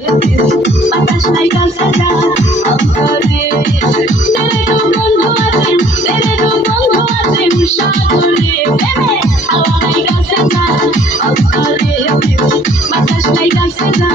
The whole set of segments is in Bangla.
বাতাস নাই গাছে যা অন্তরে তেরে তো বন্ধু আছে তেরে তো বন্ধু আছে সাগরে প্রেমে হাওয়া নাই গাছে যা অন্তরে বাতাস নাই গাছে যা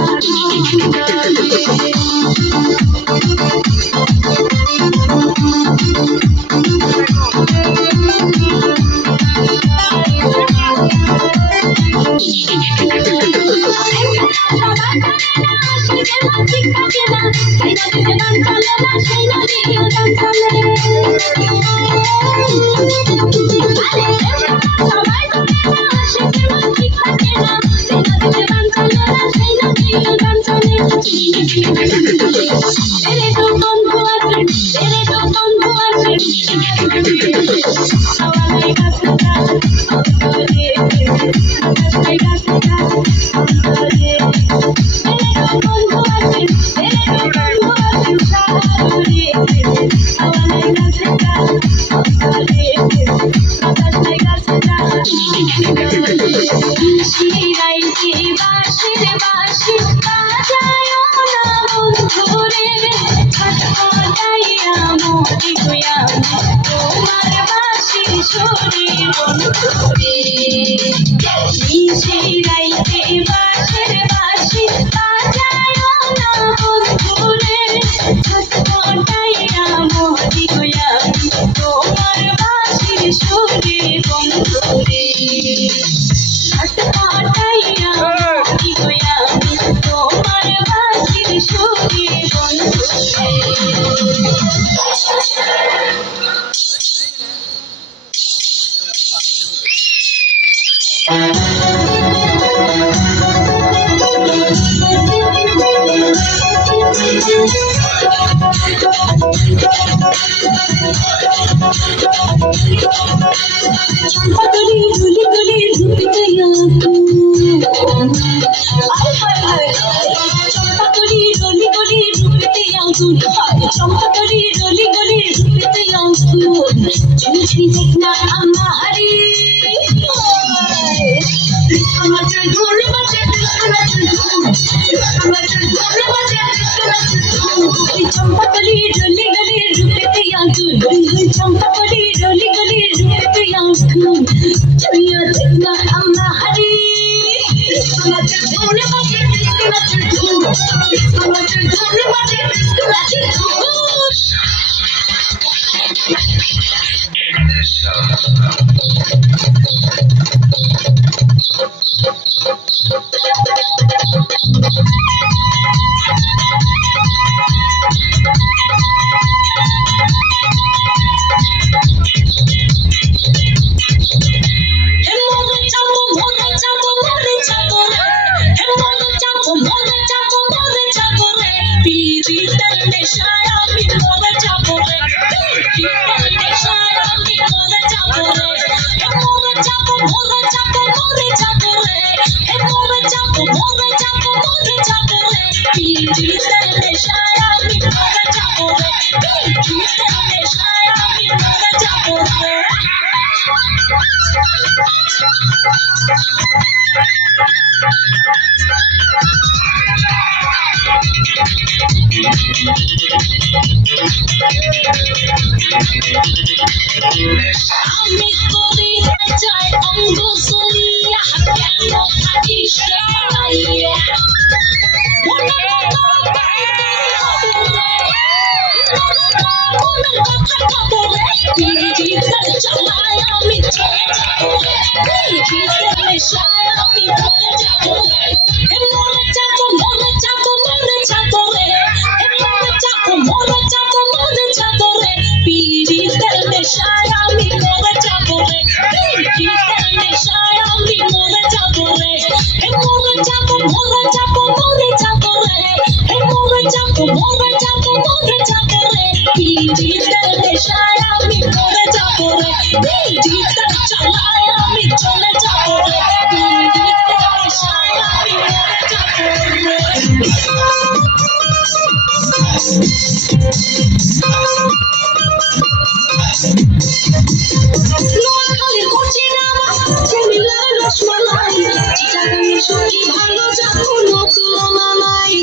ভালো যখন তুলনা নাই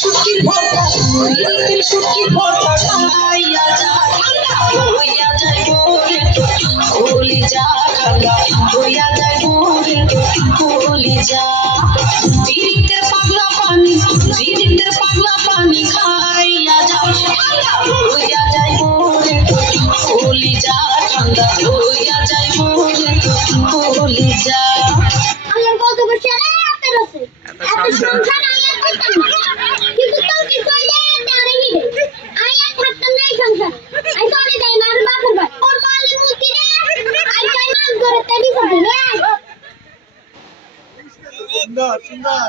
শুটকির ভর্তা পিরিতের শুটকির ভর্তা খাইয়া যা ঠান্ডা হইয়া যায় রে কলিজা ঠান্ডা হইয়া যায় রে কলিজা পিরিতের পাগলা পানি খাইয়া যা ঠান্ডা হইয়া যায় রে কলিজা ঠান্ডা হইয়া যায় রে কলিজা আমার কত বছর আপনার আছে এত সংখ্যা নাই আর কইতাম না কিন্তু তো কি কইলে তারে নি আই আর থাকতাম না এই সংখ্যা আই চলে যাই মার বাপের বাড়ি ওর মালি মুতি রে আই যাই মাল করে তাড়ি করে রে সুন্দর সুন্দর